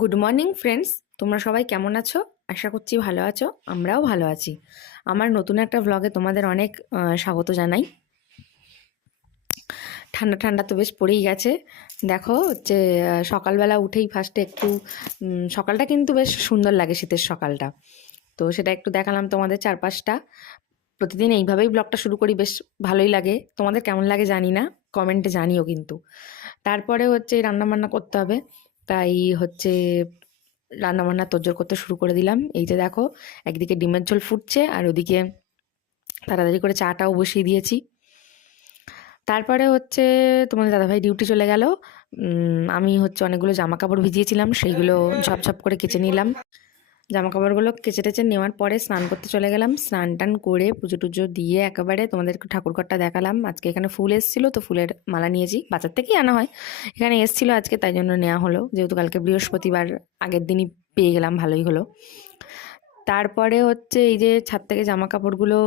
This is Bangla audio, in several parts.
গুড মর্নিং ফ্রেন্ডস, তোমরা সবাই কেমন আছো? আশা করছি ভালো আছো। আমরাও ভালো আছি। আমার নতুন একটা ভ্লগে তোমাদের অনেক স্বাগত জানাই। ঠান্ডা ঠান্ডা তো বেশ পড়েই গেছে। দেখো হচ্ছে সকালবেলা উঠেই ফার্স্টে একটু সকালটা কিন্তু বেশ সুন্দর লাগে, শীতের সকালটা। তো সেটা একটু দেখালাম তোমাদের চারপাশটা। প্রতিদিন এইভাবেই ব্লগটা শুরু করি, বেশ ভালোই লাগে। তোমাদের কেমন লাগে জানি না, কমেন্টে জানিও কিন্তু। তারপরে হচ্ছে রান্নাবান্না করতে হবে, তাই হচ্ছে রান্নাবান্না তোড়জোড় করতে শুরু করে দিলাম। এই যে দেখো, একদিকে ডিমের ঝোল ফুটছে আর ওদিকে তাড়াতাড়ি করে চাটাও বসিয়ে দিয়েছি। তারপরে হচ্ছে তোমাদের দাদাভাই ডিউটি চলে গেল। আমি হচ্ছে অনেকগুলো জামা কাপড় ভিজিয়েছিলাম, সেইগুলো ঝপঝপ করে কেচে নিলাম। জামা কাপড়গুলো কেচে টেচে নেওয়ার পরে স্নান করতে চলে গেলাম। স্নান টান করে পুজো টুজো দিয়ে একেবারে তোমাদেরকে ঠাকুরঘরটা দেখালাম। আজকে এখানে ফুল এসেছিলো, তো ফুলের মালা নিয়েছি। বাজার থেকেই আনা হয়, এখানে এসেছিলো আজকে, তাই জন্য নেওয়া হলো। যেহেতু কালকে বৃহস্পতিবার, আগের দিনই পেয়ে গেলাম, ভালোই হলো। তারপরে হচ্ছে এই যে ছাদ থেকে জামা কাপড়গুলো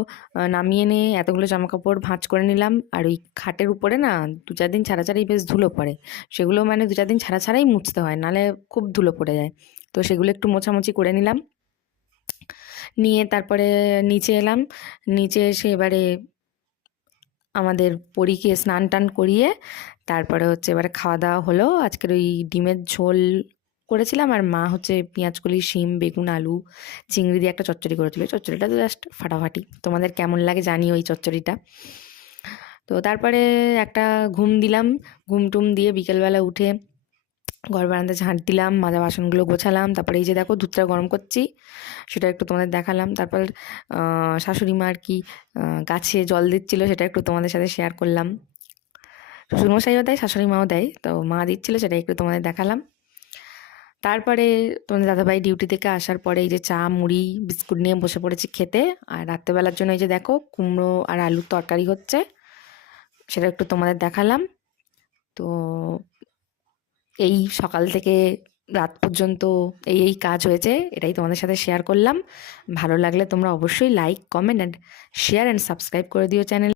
নামিয়ে নিয়ে এতগুলো জামা কাপড় ভাঁজ করে নিলাম। আর ওই খাটের উপরে না 2-4 দিন ছাড়া ছাড়াই বেশ ধুলো পড়ে। সেগুলো মানে 2-4 দিন ছাড়া ছাড়াই মুছতে হয়, নাহলে খুব ধুলো পড়ে যায়। তো সেগুলো একটু মোছামুছি করে নিলাম। নিয়ে তারপরে নিচে এলাম। নিচে এসে এবারে আমাদের পরীকে স্নান টান করিয়ে তারপরে হচ্ছে এবারে খাওয়া দাওয়া হলো। আজকের ওই ডিমের ঝোল করেছিলাম, আর মা হচ্ছে পেঁয়াজকলি, শিম, বেগুন, আলু, চিংড়ি দিয়ে একটা চচ্চড়ি করেছিল। চচ্চড়িটা তো জাস্ট ফাটাফাটি। তোমাদের কেমন লাগে জানিও ওই চচ্চড়িটা। তো তারপরে একটা ঘুম দিলাম। ঘুম টুম দিয়ে বিকেলবেলা উঠে ঘর বারান্দা ঝাঁট দিলাম, মাজা বাসনগুলো গোছালাম। তারপরে এই যে দেখো দুধটা গরম করছি, সেটা একটু তোমাদের দেখালাম। তারপর শাশুড়ি মা আর কি গাছে জল দিচ্ছিলো, সেটা একটু তোমাদের সাথে শেয়ার করলাম। শ্বশুরমশাইও দেয়, শাশুড়ি মাও দেয়, তো মা দিচ্ছিলো, সেটা একটু তোমাদের দেখালাম। তারপরে তোমাদের দাদাভাই ডিউটি থেকে আসার পরে এই যে চা, মুড়ি, বিস্কুট নিয়ে বসে পড়েছি খেতে। আর রাত্রেবেলার জন্য এই যে দেখো কুমড়ো আর আলুর তরকারি হচ্ছে, সেটা একটু তোমাদের দেখালাম। তো এই সকাল থেকে রাত পর্যন্ত এই কাজ হয়েছে, এটাই তোমাদের সাথে শেয়ার করলাম। ভালো লাগলে তোমরা অবশ্যই like, comment and share and subscribe করে দিও চ্যানেল।